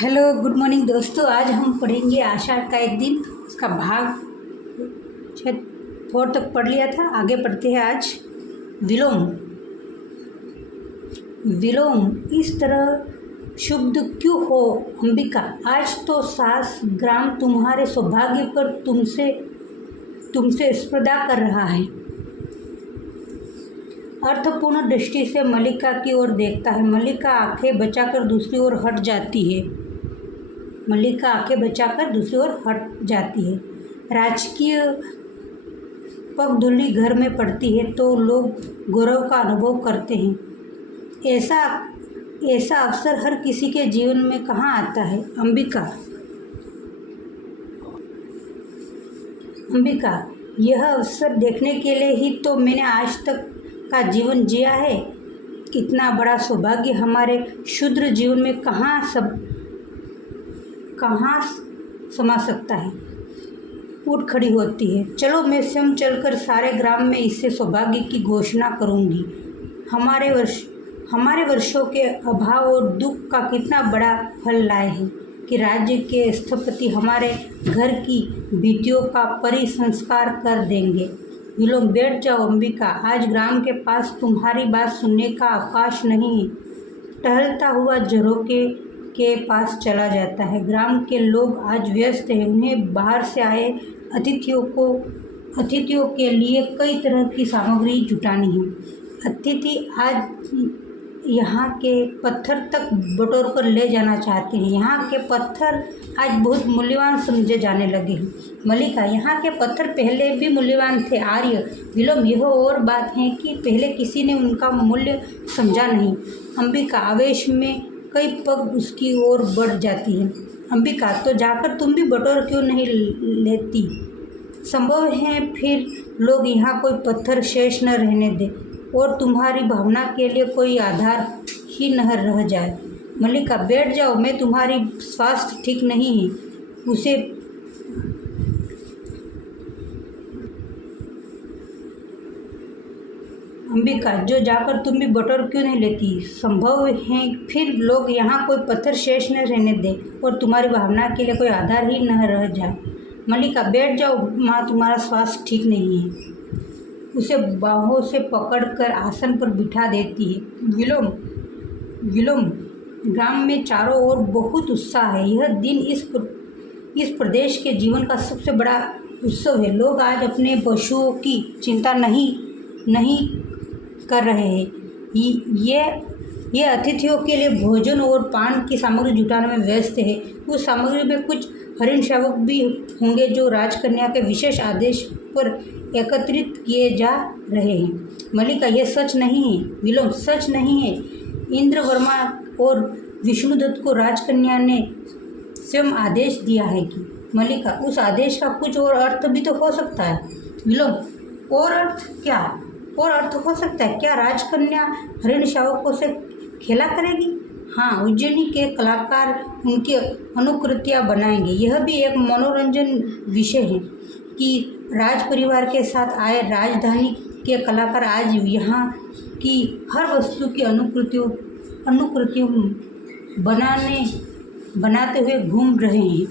Hello good morning दोस्तों। आज हम पढ़ेंगे आषाढ़ का एक दिन, उसका भाग शायद 4 तक पढ़ लिया था। आगे पढ़ते हैं आज विलोम। विलोम इस तरह शुभ क्यों हो अंबिका, आज तो सास ग्राम तुम्हारे सौभाग्य पर तुमसे स्पर्धा कर रहा है। अर्थपूर्ण दृष्टि से मल्लिका की ओर देखता है। मल्लिका आंखें बचाकर दूसरी ओर हट जाती है। मल्लिका आंखें बचाकर दूसरी ओर हट जाती है। राजकीय पगडंडी घर में पड़ती है तो लोग गौरव का अनुभव करते हैं। ऐसा अवसर हर किसी के जीवन में कहाँ आता है अंबिका, यह अवसर देखने के लिए ही तो मैंने आज तक का जीवन जिया है। कितना बड़ा सौभाग्य हमारे क्षुद्र जीवन में कहाँ समा सकता है। उठ खड़ी होती है। चलो मैं स्वयं चलकर सारे ग्राम में इससे सौभाग्य की घोषणा करूंगी। हमारे वर्षों के अभाव और दुख का कितना बड़ा फल लाए हैं कि राज्य के स्थपति हमारे घर की भित्तियों का परिसंस्कार कर देंगे। विलोम, बैठ जाओ अंबिका, आज ग्राम के पास तुम्हारी बात सुनने का अवकाश नहीं है। टहलता हुआ झरोखे के पास चला जाता है। ग्राम के लोग आज व्यस्त हैं। उन्हें बाहर से आए अतिथियों के लिए कई तरह की सामग्री जुटानी है। अतिथि आज यहाँ के पत्थर तक बटोर कर ले जाना चाहते हैं। यहाँ के पत्थर आज बहुत मूल्यवान समझे जाने लगे हैं। मल्लिका, यहाँ के पत्थर पहले भी मूल्यवान थे आर्य। विलोम, यह और बात है कि पहले किसी ने उनका मूल्य समझा नहीं। अंबिका आवेश में कई पग उसकी ओर बढ़ जाती है। अंबिका, तो जाकर तुम भी बटोर क्यों नहीं लेती? संभव है फिर लोग यहाँ कोई पत्थर शेष न रहने दे और तुम्हारी भावना के लिए कोई आधार ही न रह जाए। मल्लिका, बैठ जाओ, मैं तुम्हारी स्वास्थ्य ठीक नहीं है उसे अंबिका, जो जाकर तुम भी बटोर क्यों नहीं लेती? संभव है फिर लोग यहाँ कोई पत्थर शेष न रहने दे और तुम्हारी भावना के लिए कोई आधार ही न रह जाए। मल्लिका, बैठ जाओ माँ, तुम्हारा स्वास्थ्य ठीक नहीं है। उसे बाहों से पकड़कर आसन पर बिठा देती है। विलोम, ग्राम में चारों ओर बहुत उत्साह है। यह दिन इस प्रदेश के जीवन का सबसे बड़ा उत्सव है। लोग आज अपने पशुओं की चिंता नहीं कर रहे हैं। ये अतिथियों के लिए भोजन और पान की सामग्री जुटाने में व्यस्त है। उस सामग्री में कुछ हरिण शावक भी होंगे जो राजकन्या के विशेष आदेश पर एकत्रित किए जा रहे हैं। मल्लिका, यह सच नहीं है। विलोम, सच नहीं है। इंद्र वर्मा और विष्णुदत्त को राजकन्या ने स्वयं आदेश दिया है कि मल्लिका, उस आदेश का कुछ और अर्थ भी तो हो सकता है। विलोम, और अर्थ क्या? और अर्थ हो सकता है क्या? राजकन्या हरिण शावकों से खेला करेगी? हाँ, उज्जैनी के कलाकार उनकी अनुकृतियाँ बनाएंगे। यह भी एक मनोरंजन विषय है कि राज परिवार के साथ आए राजधानी के कलाकार आज यहाँ की हर वस्तु की अनुकृतियों बनाते हुए घूम रहे हैं।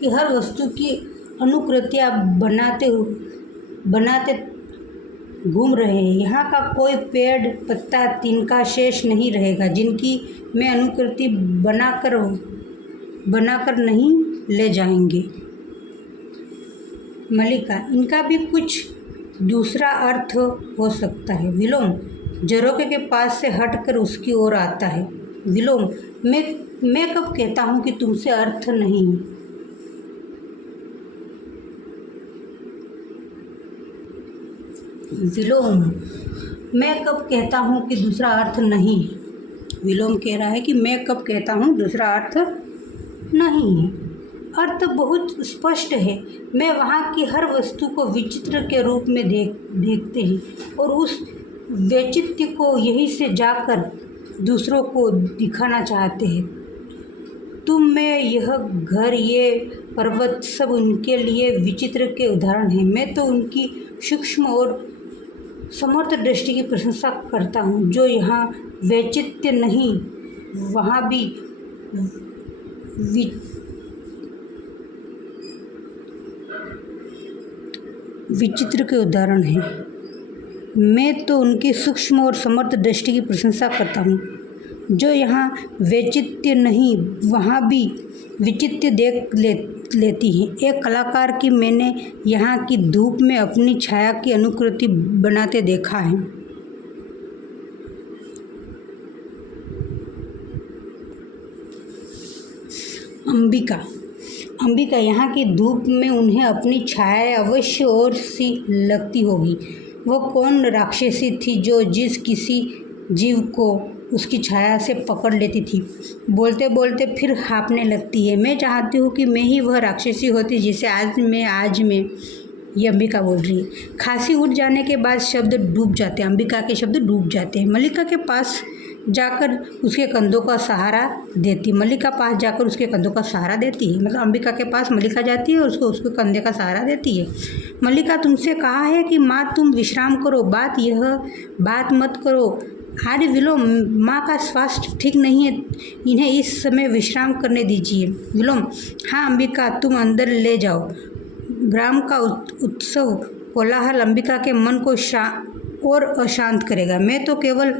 कि हर वस्तु की अनुकृतियाँ बनाते घूम रहे हैं। यहाँ का कोई पेड़ पत्ता तिनका शेष नहीं रहेगा जिनकी मैं अनुकृति बनाकर नहीं ले जाएंगे। मल्लिका, इनका भी कुछ दूसरा अर्थ हो सकता है। विलोम झरोखे के पास से हटकर उसकी ओर आता है। विलोम, मैं कब कहता हूँ कि तुमसे अर्थ नहीं है? विलोम, मैं कब कहता हूँ कि दूसरा अर्थ नहीं है? विलोम कह रहा है कि मैं कब कहता हूँ दूसरा अर्थ नहीं है। अर्थ बहुत स्पष्ट है। मैं वहाँ की हर वस्तु को विचित्र के रूप में देखते हैं और उस वैचित्र्य को यहीं से जाकर दूसरों को दिखाना चाहते हैं। तुम में यह घर, ये पर्वत सब उनके लिए विचित्र के उदाहरण हैं। मैं तो उनकी सूक्ष्म और समर्थ दृष्टि की प्रशंसा करता हूँ जो यहाँ वैचित्र्य नहीं वहाँ भी विचित्र के उदाहरण हैं। मैं तो उनकी सूक्ष्म और समर्थ दृष्टि की प्रशंसा करता हूँ। जो यहाँ वैचित्र्य नहीं वहाँ भी विचित्र देख लेती हैं। एक कलाकार की मैंने यहाँ की धूप में अपनी छाया की अनुकृति बनाते देखा है। अंबिका यहाँ की धूप में उन्हें अपनी छाया अवश्य और सी लगती होगी। वह कौन राक्षसी थी जो जिस किसी जीव को उसकी छाया से पकड़ लेती थी, बोलते बोलते फिर हाँफने लगती है। मैं चाहती हूँ कि मैं ही वह राक्षसी होती जिसे आज मैं ये अंबिका बोल रही है। खांसी उठ जाने के बाद शब्द डूब जाते हैं। अंबिका के शब्द डूब जाते हैं। मल्लिका के पास जाकर उसके कंधों का सहारा देती है। मतलब अंबिका के पास मल्लिका जाती है और उसके कंधे का सहारा देती है। मल्लिका, तुमसे कहा है कि माँ तुम विश्राम करो, बात मत करो। आर्य विलोम, माँ का स्वास्थ्य ठीक नहीं है, इन्हें इस समय विश्राम करने दीजिए। विलोम, हाँ अंबिका, तुम अंदर ले जाओ। ग्राम का उत्सव कोलाहल अंबिका के मन को और अशांत करेगा। मैं तो केवल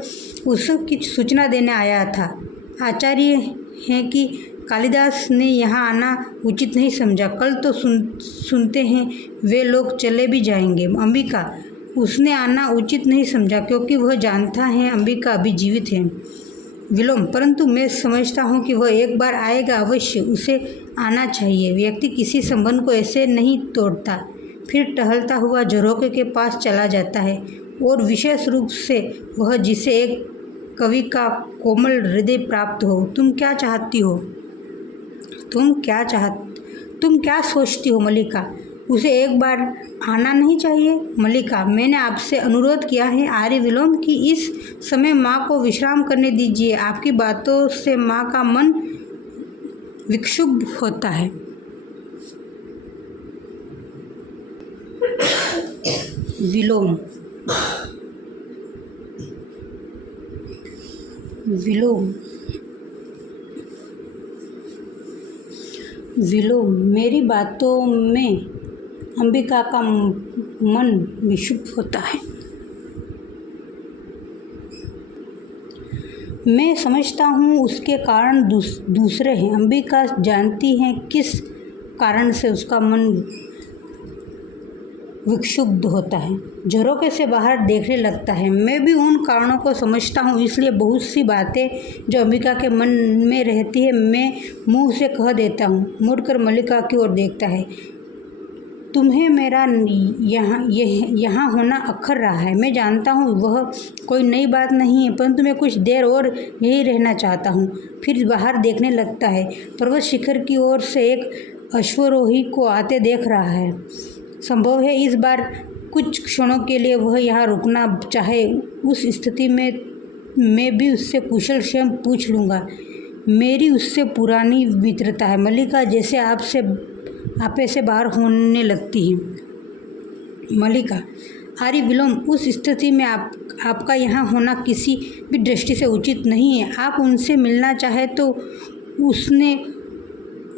उत्सव की सूचना देने आया था। आचार्य हैं कि कालिदास ने यहाँ आना उचित नहीं समझा। कल तो सुनते हैं वे लोग चले भी जाएंगे। अंबिका, उसने आना उचित नहीं समझा क्योंकि वह जानता है अंबिका अभी जीवित है। विलोम, परंतु मैं समझता हूँ कि वह एक बार आएगा अवश्य, उसे आना चाहिए। व्यक्ति किसी संबंध को ऐसे नहीं तोड़ता। फिर टहलता हुआ झरोखे के पास चला जाता है, और विशेष रूप से वह जिसे एक कवि का कोमल हृदय प्राप्त हो। तुम क्या चाहती हो? तुम क्या सोचती हो मल्लिका? उसे एक बार आना नहीं चाहिए? मल्लिका, मैंने आपसे अनुरोध किया है आर्य विलोम कि इस समय माँ को विश्राम करने दीजिए। आपकी बातों से माँ का मन विक्षुब्ध होता है। विलोम, मेरी बातों में अंबिका का मन विक्षुब्ध होता है। मैं समझता हूँ उसके कारण दूसरे हैं। अंबिका जानती है किस कारण से उसका मन विक्षुब्ध होता है। झरोखे से बाहर देखने लगता है। मैं भी उन कारणों को समझता हूँ, इसलिए बहुत सी बातें जो अंबिका के मन में रहती है मैं मुंह से कह देता हूँ। मुड़कर मल्लिका की ओर देखता है। तुम्हें मेरा यहाँ होना अखर रहा है। मैं जानता हूँ वह कोई नई बात नहीं है, परंतु मैं कुछ देर और यही रहना चाहता हूँ। फिर बाहर देखने लगता है। पर्वत शिखर की ओर से एक अश्वरोही को आते देख रहा है। संभव है इस बार कुछ क्षणों के लिए वह यहाँ रुकना चाहे। उस स्थिति में मैं भी उससे कुशल क्षेम पूछ लूँगा। मेरी उससे पुरानी मित्रता है। मल्लिका जैसे आपे से बाहर होने लगती है। मल्लिका, आर्य विलोम, उस स्थिति में आपका यहाँ होना किसी भी दृष्टि से उचित नहीं है। आप उनसे मिलना चाहे तो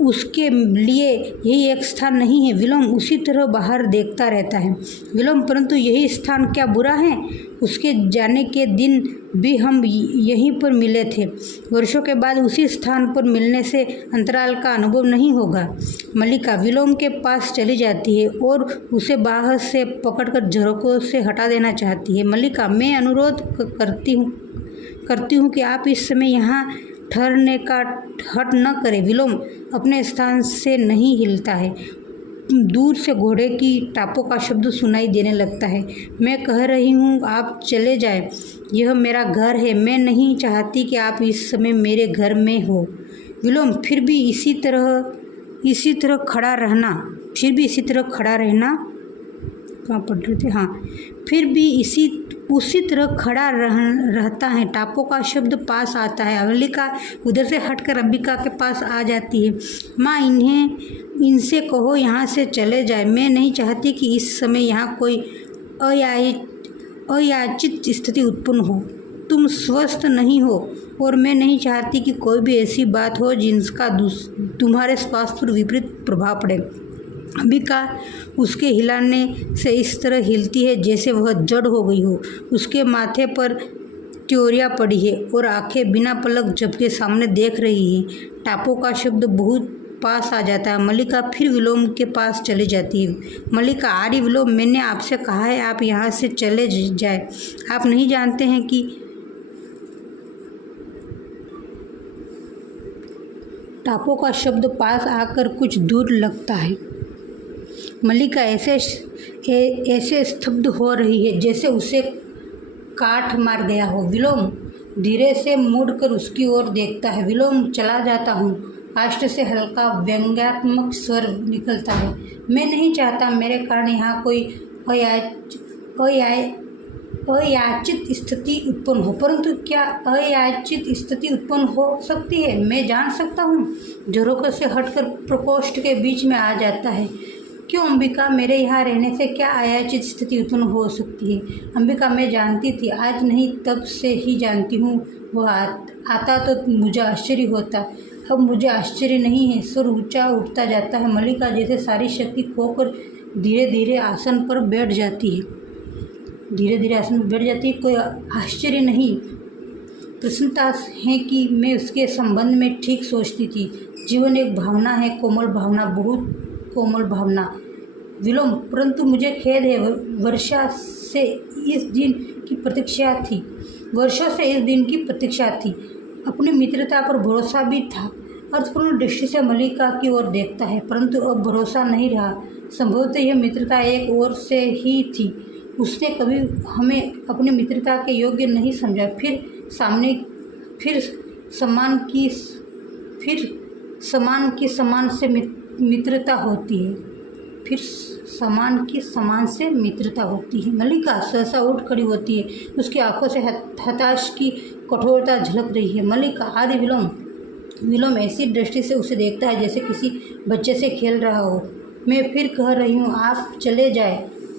उसके लिए यही एक स्थान नहीं है। विलोम उसी तरह बाहर देखता रहता है। विलोम, परंतु यही स्थान क्या बुरा है? उसके जाने के दिन भी हम यहीं पर मिले थे। वर्षों के बाद उसी स्थान पर मिलने से अंतराल का अनुभव नहीं होगा। मल्लिका विलोम के पास चली जाती है और उसे बाहर से पकड़कर झरोकों से हटा देना चाहती है। मल्लिका, मैं अनुरोध करती हूँ कि आप इस समय यहाँ ठहरने का हट न करें। विलोम अपने स्थान से नहीं हिलता है। दूर से घोड़े की टापों का शब्द सुनाई देने लगता है। मैं कह रही हूँ आप चले जाएं। यह मेरा घर है। मैं नहीं चाहती कि आप इस समय मेरे घर में हो। विलोम फिर भी इसी तरह खड़ा रहना कहाँ पढ़ रहे थे? हाँ, फिर भी उसी तरह खड़ा रहता है। टापों का शब्द पास आता है। मल्लिका उधर से हटकर अंबिका के पास आ जाती है। माँ, इनसे कहो यहाँ से चले जाए। मैं नहीं चाहती कि इस समय यहाँ कोई अयाचित स्थिति उत्पन्न हो। तुम स्वस्थ नहीं हो और मैं नहीं चाहती कि कोई भी ऐसी बात हो जिसका तुम्हारे स्वास्थ्य पर विपरीत प्रभाव पड़े। अंबिका उसके हिलाने से इस तरह हिलती है जैसे वह जड़ हो गई हो। उसके माथे पर त्योरियाँ पड़ी है और आंखें बिना पलक झपके सामने देख रही हैं। टापू का शब्द बहुत पास आ जाता है। मल्लिका फिर विलोम के पास चली जाती है। मल्लिका, आर्य विलोम, मैंने आपसे कहा है आप यहाँ से चले जाए। आप नहीं जानते हैं कि टापू का शब्द पास आकर कुछ दूर लगता है। मल्लिका ऐसे स्तब्ध हो रही है जैसे उसे काट मार गया हो। विलोम धीरे से मुड़कर उसकी ओर देखता है। विलोम, चला जाता हूँ। काष्ठ से हल्का व्यंग्यात्मक स्वर निकलता है। मैं नहीं चाहता मेरे कारण यहाँ कोई अयाचित स्थिति उत्पन्न हो। परंतु क्या अयाचित स्थिति उत्पन्न हो सकती है? मैं जान सकता हूँ। झरोखे से हटकर प्रकोष्ठ के बीच में आ जाता है। क्यों अंबिका, मेरे यहाँ रहने से क्या अयाचित स्थिति उत्पन्न हो सकती है? अंबिका, मैं जानती थी, आज नहीं तब से ही जानती हूँ। वह आता तो मुझे आश्चर्य होता, अब मुझे आश्चर्य नहीं है। स्वर ऊंचा उठता जाता है। मल्लिका जैसे सारी शक्ति खोकर धीरे धीरे आसन पर बैठ जाती है। कोई आश्चर्य नहीं, प्रसन्नता है कि मैं उसके संबंध में ठीक सोचती थी। जीवन एक भावना है, कोमल भावना, बहुत कोमल भावना। विलोम, परंतु मुझे खेद है, वर्षों से इस दिन की प्रतीक्षा थी। अपनी मित्रता पर भरोसा भी था। अर्थपूर्ण दृष्टि से मल्लिका की ओर देखता है, परंतु अब भरोसा नहीं रहा। संभवतः यह मित्रता एक ओर से ही थी। उसने कभी हमें अपनी मित्रता के योग्य नहीं समझा। फिर समान की समान से मित्रता होती है। मल्लिका सहसा उठ खड़ी होती है। उसकी आंखों से हताश की कठोरता झलक रही है। मल्लिका, आदि विलोम ऐसी दृष्टि से उसे देखता है जैसे किसी बच्चे से खेल रहा हो। मैं फिर कह रही हूँ, आप चले जाए,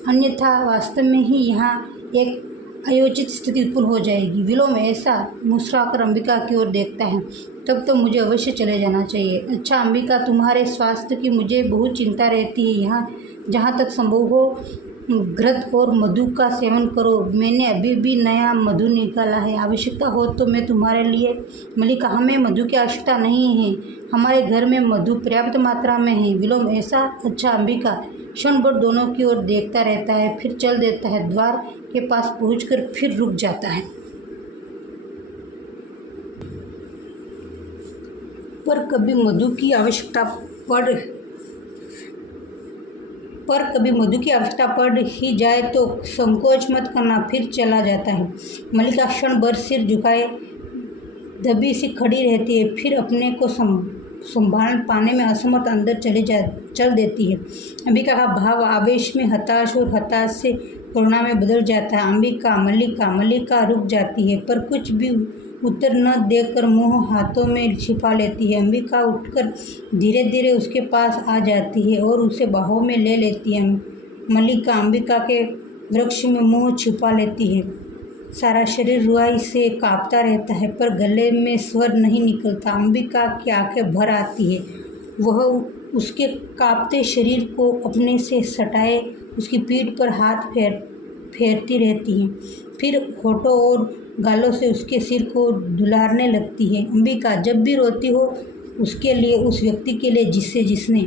अन्यथा वास्तव में ही यहाँ एक अयोचित स्थिति उत्पन्न हो जाएगी। विलोम ऐसा मुस्कुराकर अंबिका की ओर देखता है। तब तो मुझे अवश्य चले जाना चाहिए। अच्छा अंबिका, तुम्हारे स्वास्थ्य की मुझे बहुत चिंता रहती है। यहाँ जहाँ तक संभव हो घृत और मधु का सेवन करो। मैंने अभी भी नया मधु निकाला है। आवश्यकता हो तो मैं तुम्हारे लिए। मल्लिका, हमें मधु की आवश्यकता नहीं है, हमारे घर में मधु पर्याप्त मात्रा में है। विलोम ऐसा? अच्छा अंबिका क्षण भर दोनों की ओर देखता रहता है, फिर चल देता है। द्वार के पास पहुंचकर फिर रुक जाता है। पर कभी मधु की आवश्यकता पड़ ही जाए तो संकोच मत करना। फिर चला जाता है। मल्लिका क्षण भर सिर झुकाए दबी सी खड़ी रहती है, फिर अपने को संभाल पाने में असमर्थ अंदर चल देती है। अंबिका का भाव आवेश में हताश और हताश से करुणा में बदल जाता है। अंबिका, मल्लिका रुक जाती है, पर कुछ भी उत्तर न देकर मुंह हाथों में छिपा लेती है। अंबिका उठकर धीरे धीरे उसके पास आ जाती है और उसे बाहों में ले लेती है। मल्लिका अंबिका के वृक्ष में मुंह छिपा लेती है। सारा शरीर रुआई से कांपता रहता है, पर गले में स्वर नहीं निकलता। अंबिका की आंखें भर आती है। वह उसके कांपते शरीर को अपने से सटाए उसकी पीठ पर हाथ फेरती रहती है, फिर होठों और गालों से उसके सिर को दुलारने लगती है। अंबिका, जब भी रोती हो उसके लिए, उस व्यक्ति के लिए जिसने।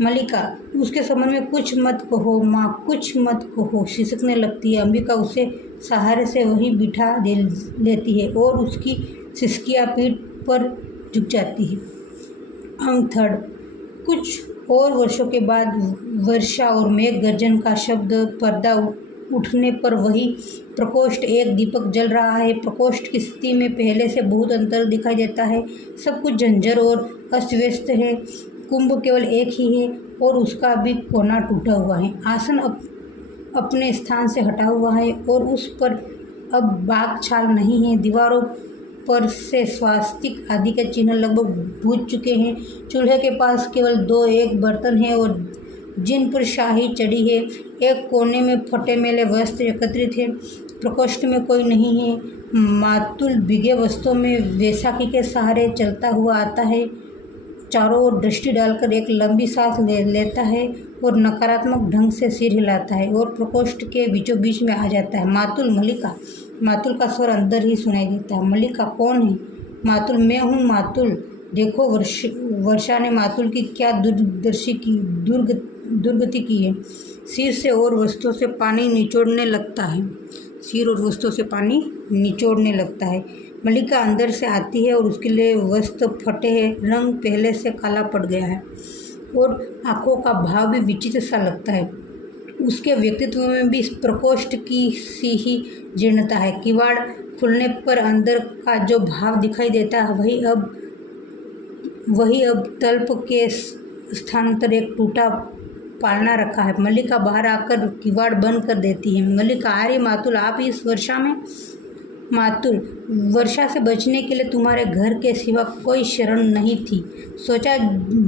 मल्लिका, उसके संबंध में कुछ मत कहो माँ, कुछ मत कहो, सिसकने लगती है। अंबिका उसे सहारे से वहीं बिठा लेती है और उसकी सिसकियाँ पीठ पर झुक जाती है। अंग 3। कुछ और वर्षों के बाद वर्षा और मेघ गर्जन का शब्द, पर्दा उठने पर वही प्रकोष्ठ, एक दीपक जल रहा है। प्रकोष्ठ की स्थिति में पहले से बहुत अंतर दिखाई देता है। सब कुछ झंझर और अस्त व्यस्त है। कुंभ केवल एक ही है और उसका भी कोना टूटा हुआ है। आसन अपने स्थान से हटा हुआ है और उस पर अब बाग छाल नहीं है। दीवारों पर से स्वास्तिक आदि के चिन्ह लगभग बुझ चुके हैं। चूल्हे के पास केवल 2-1 बर्तन हैं और जिन पर शाही चढ़ी है। एक कोने में फटे मेले वस्त्र एकत्रित हैं। प्रकोष्ठ में कोई नहीं है। मातुल भीगे वस्त्रों में वैशाखी के सहारे चलता हुआ आता है, चारों ओर दृष्टि डालकर एक लंबी सांस लेता है और नकारात्मक ढंग से सिर हिलाता है और प्रकोष्ठ के बीचों बीच में आ जाता है। मातुल, मल्लिका। मातुल का स्वर अंदर ही सुनाई देता है। मल्लिका, कौन है? मातुल, मैं हूँ मातुल। देखो, वर्षा ने मातुल की क्या दुर्गति की है। सिर से और वस्त्रों से पानी निचोड़ने लगता है। सिर और वस्त्रों से पानी निचोड़ने लगता है। मल्लिका अंदर से आती है और उसके लिए वस्त्र फटे हैं, रंग पहले से काला पड़ गया है और आंखों का भाव भी विचित्र सा लगता है। उसके व्यक्तित्व में भी इस प्रकोष्ठ की सी ही जीर्णता है। किवाड़ खुलने पर अंदर का जो भाव दिखाई देता है वही अब तल्प के स्थान पर एक टूटा पालना रखा है। मल्लिका बाहर आकर किवाड़ बंद कर देती है। मल्लिका, अरे मातुल, आप इस वर्षा में? मातुल, वर्षा से बचने के लिए तुम्हारे घर के सिवा कोई शरण नहीं थी। सोचा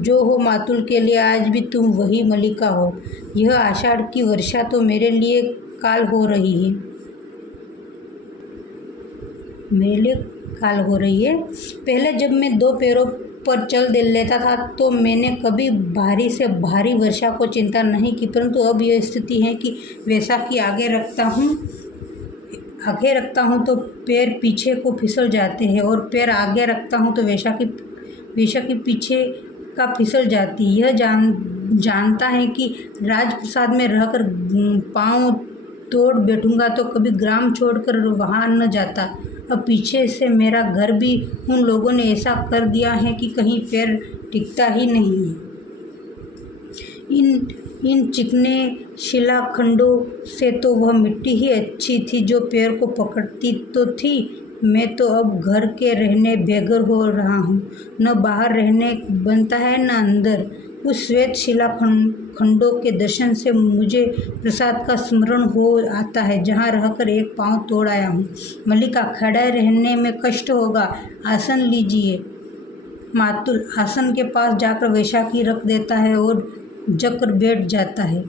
जो हो मातुल के लिए, आज भी तुम वही मल्लिका हो। यह आषाढ़ की वर्षा तो मेरे लिए काल हो रही है। मेरे लिए काल हो रही है। पहले जब मैं दो पैरों पर चल लेता था तो मैंने कभी भारी से भारी वर्षा को चिंता नहीं की, परंतु अब यह स्थिति है कि वैशाखी आगे रखता हूँ तो पैर पीछे को फिसल जाते हैं और पैर आगे रखता हूँ तो वैशाखी पीछे का फिसल जाती है। यह जानता है कि राजप्रसाद में रहकर पाँव तोड़ बैठूंगा तो कभी ग्राम छोड़कर वहाँ न जाता। अब पीछे से मेरा घर भी उन लोगों ने ऐसा कर दिया है कि कहीं पैर टिकता ही नहीं है। इन चिकने शिलाखंडों से तो वह मिट्टी ही अच्छी थी जो पैर को पकड़ती तो थी। मैं तो अब घर के रहने बेघर हो रहा हूँ, न बाहर रहने बनता है न अंदर। उस श्वेत शिलाखंडों के दर्शन से मुझे प्रसाद का स्मरण हो आता है जहाँ रहकर एक पाँव तोड़ आया हूँ। मल्लिका, खड़ा रहने में कष्ट होगा, आसन लीजिए। मातुल आसन के पास जाकर वैशाखी रख देता है और जकर बैठ जाता है।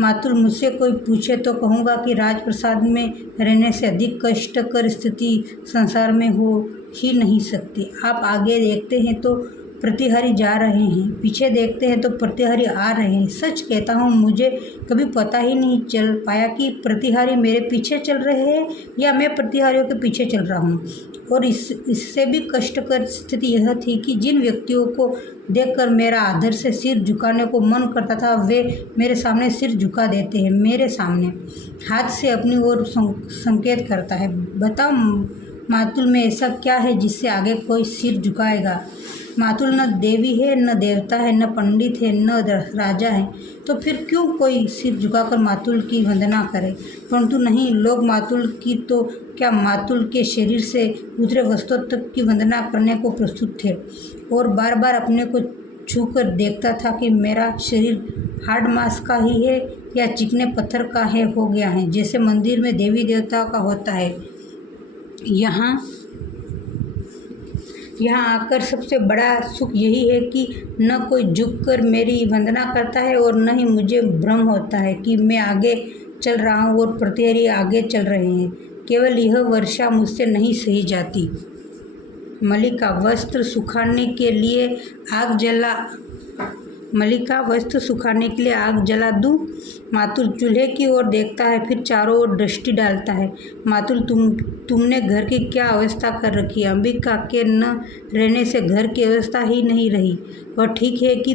मातुल, मुझसे कोई पूछे तो कहूँगा कि राजप्रसाद में रहने से अधिक कष्टकर स्थिति संसार में हो ही नहीं सकती। आप आगे देखते हैं तो प्रतिहारी जा रहे हैं, पीछे देखते हैं तो प्रतिहारी आ रहे हैं। सच कहता हूँ, मुझे कभी पता ही नहीं चल पाया कि प्रतिहारी मेरे पीछे चल रहे हैं या मैं प्रतिहारियों के पीछे चल रहा हूँ। और इससे भी कष्टकर स्थिति यह थी कि जिन व्यक्तियों को देखकर मेरा आदर से सिर झुकाने को मन करता था वे मेरे सामने सिर झुका देते हैं। मेरे सामने हाथ से अपनी ओर संकेत करता है। बताओ मातुल, में ऐसा क्या है जिससे आगे कोई सिर झुकाएगा? मातुल, न देवी है, न देवता है, न पंडित है, न राजा है, तो फिर क्यों कोई सिर झुकाकर मातुल की वंदना करे? परंतु नहीं, लोग मातुल की तो क्या मातुल के शरीर से उतरे वस्त्रों तक की वंदना करने को प्रस्तुत थे और बार बार अपने को छूकर देखता था कि मेरा शरीर हार्ड मांस का ही है या चिकने पत्थर का है हो गया है, जैसे मंदिर में देवी देवता का होता है। यहाँ आकर सबसे बड़ा सुख यही है कि न कोई झुककर मेरी वंदना करता है और न ही मुझे भ्रम होता है कि मैं आगे चल रहा हूँ और प्रतिहारी आगे चल रहे हैं। केवल यह वर्षा मुझसे नहीं सही जाती। मल्लिका, वस्त्र सुखाने के लिए आग जला दूँ? मातुल चूल्हे की ओर देखता है, फिर चारों ओर दृष्टि डालता है। मातुल, तुमने घर की क्या अवस्था कर रखी है? अंबिका के न रहने से घर की अवस्था ही नहीं रही। वह ठीक है कि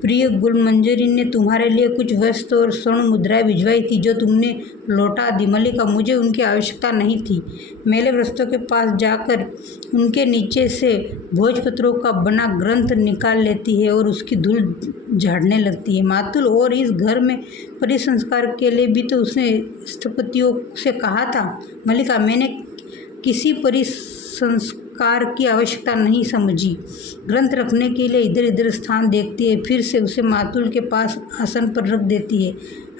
प्रिय गुलमंजरी ने तुम्हारे लिए कुछ वस्त्र और स्वर्ण मुद्राएं भिजवाई थी जो तुमने लौटा दी। मल्लिका, मुझे उनकी आवश्यकता नहीं थी। मैले वस्त्रों के पास जाकर उनके नीचे से भोजपत्रों का बना ग्रंथ निकाल लेती है और उसकी धूल झाड़ने लगती है। मातुल, और इस घर में परिसंस्कार के लिए भी तो उसने स्थपतियों से कहा था। मल्लिका, मैंने किसी परिसंस्कार की आवश्यकता नहीं समझी। ग्रंथ रखने के लिए इधर उधर स्थान देखती है, फिर से उसे मातुल के पास आसन पर रख देती है।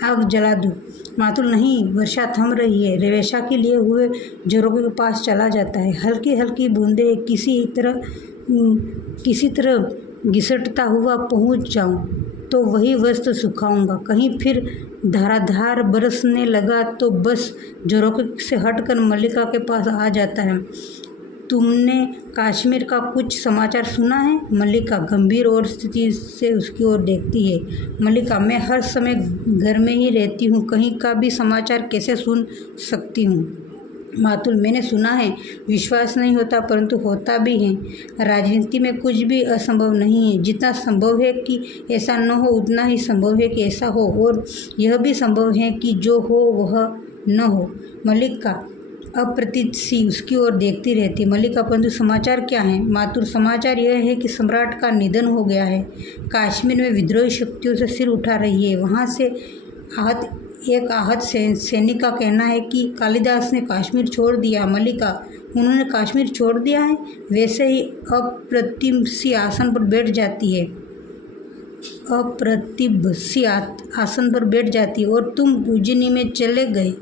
आग जला दूँ? मातुल, नहीं, वर्षा थम रही है। रेवेशा के लिए हुए झरोखे के पास चला जाता है। हल्की हल्की बूंदें किसी तरह घिसटता हुआ पहुँच जाऊँ। तो वही वस्त्र सुखाऊंगा। कहीं फिर धाराधार बरसने लगा तो बस झरोखे से हटकर मल्लिका के पास आ जाता है। तुमने कश्मीर का कुछ समाचार सुना है? मल्लिका गंभीर और स्थिति से उसकी ओर देखती है। मल्लिका, मैं हर समय घर में ही रहती हूँ, कहीं का भी समाचार कैसे सुन सकती हूँ? मातुल, मैंने सुना है, विश्वास नहीं होता परंतु होता भी है। राजनीति में कुछ भी असंभव नहीं है। जितना संभव है कि ऐसा न हो उतना ही संभव है कि ऐसा हो, और यह भी संभव है कि जो हो वह न हो। मल्लिका अप्रतित सी उसकी ओर देखती रहती। मल्लिका, परंतु समाचार क्या है? मातुल, समाचार यह है कि सम्राट का निधन हो गया है। कश्मीर में विद्रोही शक्तियों से सिर उठा रही है। वहाँ से एक आहत सैनिक का कहना है कि कालिदास ने कश्मीर छोड़ दिया। मल्लिका, उन्होंने कश्मीर छोड़ दिया है? वैसे ही अप्रतिम सी आसन पर बैठ जाती है। अप्रतिभ सी आसन पर बैठ जाती है। और तुम उज्जैनी में चले गए?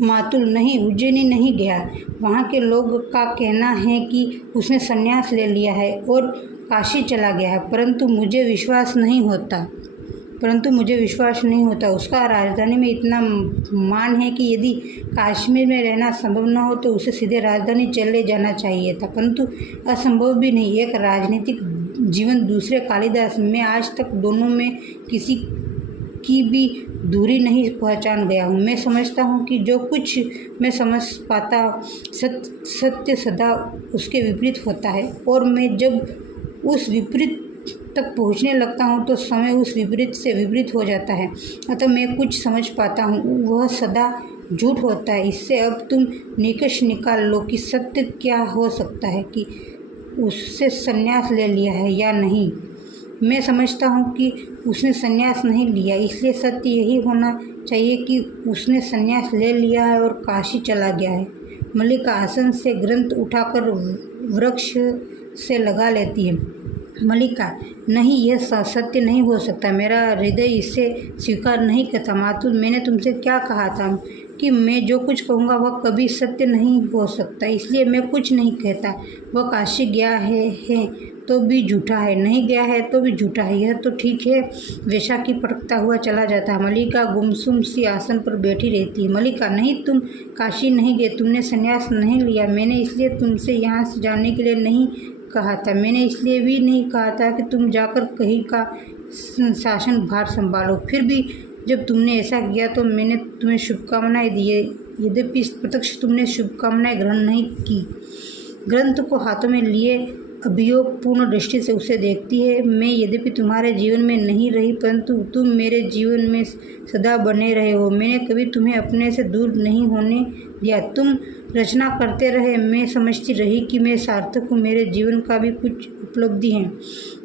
मातुल, नहीं, उज्जैनी नहीं गया। वहाँ के लोग का कहना है कि उसने संन्यास ले लिया है और काशी चला गया है, परंतु मुझे विश्वास नहीं होता। उसका राजधानी में इतना मान है कि यदि कश्मीर में रहना संभव न हो तो उसे सीधे राजधानी चले जाना चाहिए था, परंतु असंभव भी नहीं। एक राजनीतिक जीवन, दूसरे कालिदास। मैं आज तक दोनों में किसी की भी दूरी नहीं पहचान गया हूँ। मैं समझता हूँ कि जो कुछ मैं समझ पाता सत्य सदा उसके विपरीत होता है, और मैं जब उस विपरीत तक पहुँचने लगता हूँ तो समय उस विपरीत से विपरीत हो जाता है। अतः मैं कुछ समझ पाता हूँ वह सदा झूठ होता है। इससे अब तुम निष्कर्ष निकाल लो कि सत्य क्या हो सकता है, कि उससे संन्यास ले लिया है या नहीं। मैं समझता हूँ कि उसने संन्यास नहीं लिया, इसलिए सत्य यही होना चाहिए कि उसने संन्यास ले लिया है और काशी चला गया है। मल्लिका आसन से ग्रंथ उठाकर वृक्ष से लगा लेती है। मल्लिका, नहीं, यह सत्य नहीं हो सकता। मेरा हृदय इसे स्वीकार नहीं करता। मातुल, मैंने तुमसे क्या कहा था कि मैं जो कुछ कहूँगा वह कभी सत्य नहीं हो सकता, इसलिए मैं कुछ नहीं कहता। वह काशी गया है तो भी झूठा है, नहीं गया है तो भी झूठा है। यह तो ठीक है। वैशा की पटकता हुआ चला जाता है। मल्लिका गुमसुम सी आसन पर बैठी रहती है। मल्लिका, नहीं, तुम काशी नहीं गए, तुमने संन्यास नहीं लिया। मैंने इसलिए तुमसे यहाँ से जाने के लिए नहीं कहा था। मैंने इसलिए भी नहीं कहा था कि तुम जाकर कहीं का शासन भार संभालो। फिर भी जब तुमने ऐसा किया तो मैंने तुम्हें शुभकामनाएं दी, यद्यपि प्रत्यक्ष तुमने शुभकामनाएं ग्रहण नहीं की। ग्रंथ को हाथों में लिए अभियोग पूर्ण दृष्टि से उसे देखती है। मैं यद्यपि तुम्हारे जीवन में नहीं रही, परंतु तुम मेरे जीवन में सदा बने रहे हो। मैंने कभी तुम्हें अपने से दूर नहीं होने दिया। तुम रचना करते रहे, मैं समझती रही कि मैं सार्थक हूँ। मेरे जीवन का भी कुछ उपलब्धि है।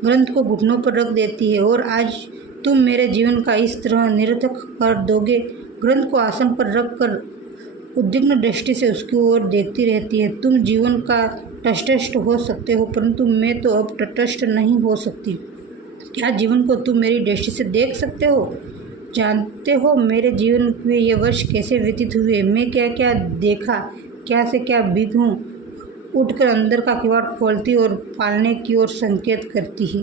ग्रंथ को घुटनों पर रख देती है। और आज तुम मेरे जीवन का इस तरह निरर्थक कर दोगे? ग्रंथ को आसन पर रख कर उद्विग्न दृष्टि से उसकी ओर देखती रहती है। तुम जीवन का तटस्थ हो सकते हो, परंतु मैं तो अब तटस्थ नहीं हो सकती। क्या जीवन को तुम मेरी दृष्टि से देख सकते हो? जानते हो मेरे जीवन में ये वर्ष कैसे व्यतीत हुए? मैं क्या क्या देखा, क्या से क्या बिग हूँ। उठकर अंदर का किवाड़ खोलती और पालने की ओर संकेत करती है।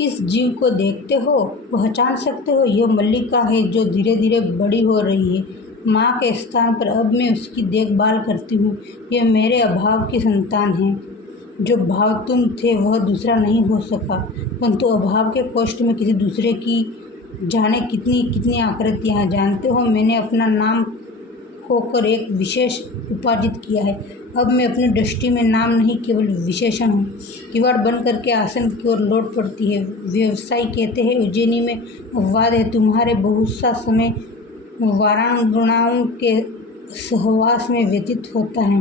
इस जीव को देखते हो, पहचान सकते हो? यह मल्लिका है जो धीरे धीरे बड़ी हो रही है। माँ के स्थान पर अब मैं उसकी देखभाल करती हूँ। यह मेरे अभाव की संतान है। जो भाव तुम थे वह दूसरा नहीं हो सका, परंतु अभाव के कोष्ठ में किसी दूसरे की जाने कितनी कितनी आकृतियाँ। जानते हो, मैंने अपना नाम खोकर एक विशेष उपार्जित किया है। अब मैं अपनी दृष्टि में नाम नहीं केवल विशेषण हूँ। किवाड़ बंद करके आसन की ओर लौट पड़ती है। व्यवसायी कहते हैं उज्जैनी में अपवाद है। तुम्हारे बहुत सा समय वारांगनाओं के सहवास में व्यतीत होता है।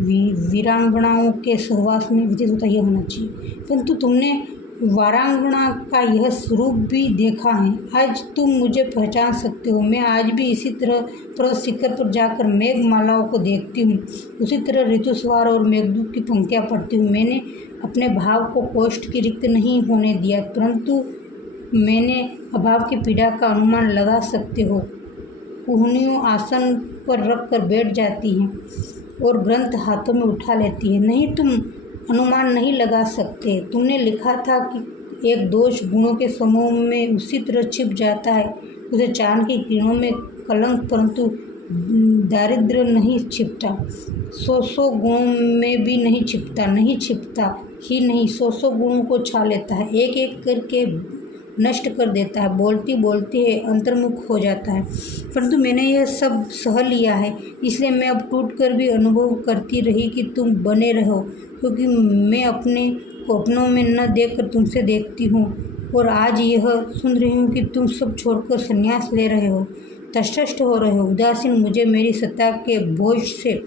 वीरांगनाओं के सहवास में व्यतीत होता यह होना चाहिए, परंतु तुमने वारांगना का यह स्वरूप भी देखा है। आज तुम मुझे पहचान सकते हो। मैं आज भी इसी तरह पर्वत शिखर पर जाकर मेघमालाओं को देखती हूँ, उसी तरह ऋतुस्वार और मेघदूत की पंक्तियाँ पढ़ती हूँ। मैंने अपने भाव को कोष्ठ की रिक्त नहीं होने दिया, परंतु मैंने अभाव की पीड़ा का अनुमान लगा सकते हो। कुहनियों आसन पर रख कर बैठ जाती हैं और ग्रंथ हाथों में उठा लेती है। नहीं, तुम अनुमान नहीं लगा सकते। तुमने लिखा था कि एक दोष गुणों के समूह में उसी तरह छिप जाता है उसे चांद की किरणों में कलंक, परंतु दारिद्र्य नहीं छिपता। 100 गुणों में भी नहीं छिपता ही नहीं, 100 गुणों को छा लेता है, एक एक करके नष्ट कर देता है, बोलती बोलती है अंतर्मुख हो जाता है। परंतु मैंने यह सब सह लिया है, इसलिए मैं अब टूट कर भी अनुभव करती रही कि तुम बने रहो, क्योंकि मैं अपने को अपनों में न देखकर तुमसे देखती हूँ। और आज यह सुन रही हूँ कि तुम सब छोड़कर संन्यास ले रहे हो, तटस्थ हो रहे हो, उदासीन मुझे मेरी सत्ता के बोझ से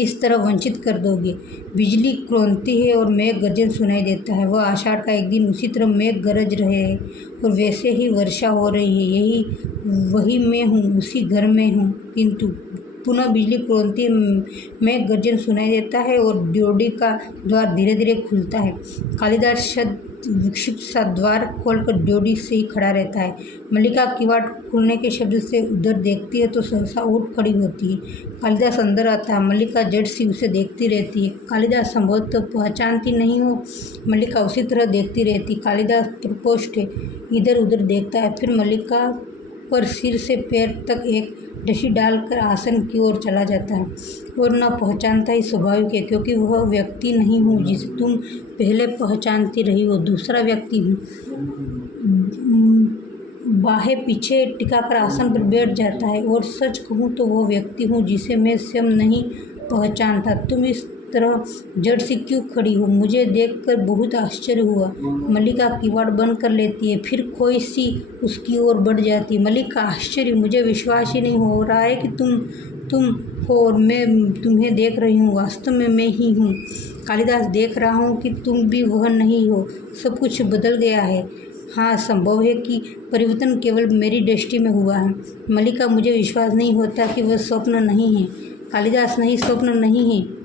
इस तरह वंचित कर दोगे। बिजली क्रौंती है और मेघ गर्जन सुनाई देता है। वह आषाढ़ का एक दिन उसी तरह मेघ गरज रहे हैं और वैसे ही वर्षा हो रही है। यही वही मैं हूँ, उसी घर में हूँ। किंतु पुनः बिजली क्रौंती, मेघ गर्जन सुनाई देता है और ड्योढ़ी का द्वार धीरे धीरे खुलता है। कालिदास विक्षिप्त सा द्वार खोलकर ड्योढ़ी से ही खड़ा रहता है। मल्लिका किवाड़ खुलने के शब्द से उधर देखती है तो सहसा उठ खड़ी होती है। कालिदास अंदर आता है। मल्लिका जड़ सी उसे देखती रहती है। कालिदास संभवतः पहचानती नहीं हो। मल्लिका उसी तरह देखती रहती। कालिदास प्रकोष्ठ है, इधर उधर देखता है, फिर मल्लिका पर सिर से पैर तक एक डसी डालकर आसन की ओर चला जाता है। और न पहचानता ही स्वाभाविक है, क्योंकि वह व्यक्ति नहीं हूँ जिसे तुम पहले पहचानती रही हो, दूसरा व्यक्ति हूँ। बाहें पीछे टिकाकर आसन पर बैठ जाता है। और सच कहूँ तो वह व्यक्ति हूँ जिसे मैं स्वयं नहीं पहचानता। तुम इस तरह जड़ से क्यों खड़ी हो? मुझे देखकर बहुत आश्चर्य हुआ। मल्लिका किवाड़ बंद कर लेती है, फिर खोई सी उसकी ओर बढ़ जाती है। मल्लिका, आश्चर्य, मुझे विश्वास ही नहीं हो रहा है कि तुम हो और मैं तुम्हें देख रही हूँ। वास्तव में मैं ही हूँ। कालिदास, देख रहा हूँ कि तुम भी वह नहीं हो। सब कुछ बदल गया है। हाँ, संभव है कि परिवर्तन केवल मेरी दृष्टि में हुआ है। मल्लिका, मुझे विश्वास नहीं होता कि वह स्वप्न नहीं है। कालिदास, नहीं, स्वप्न नहीं है।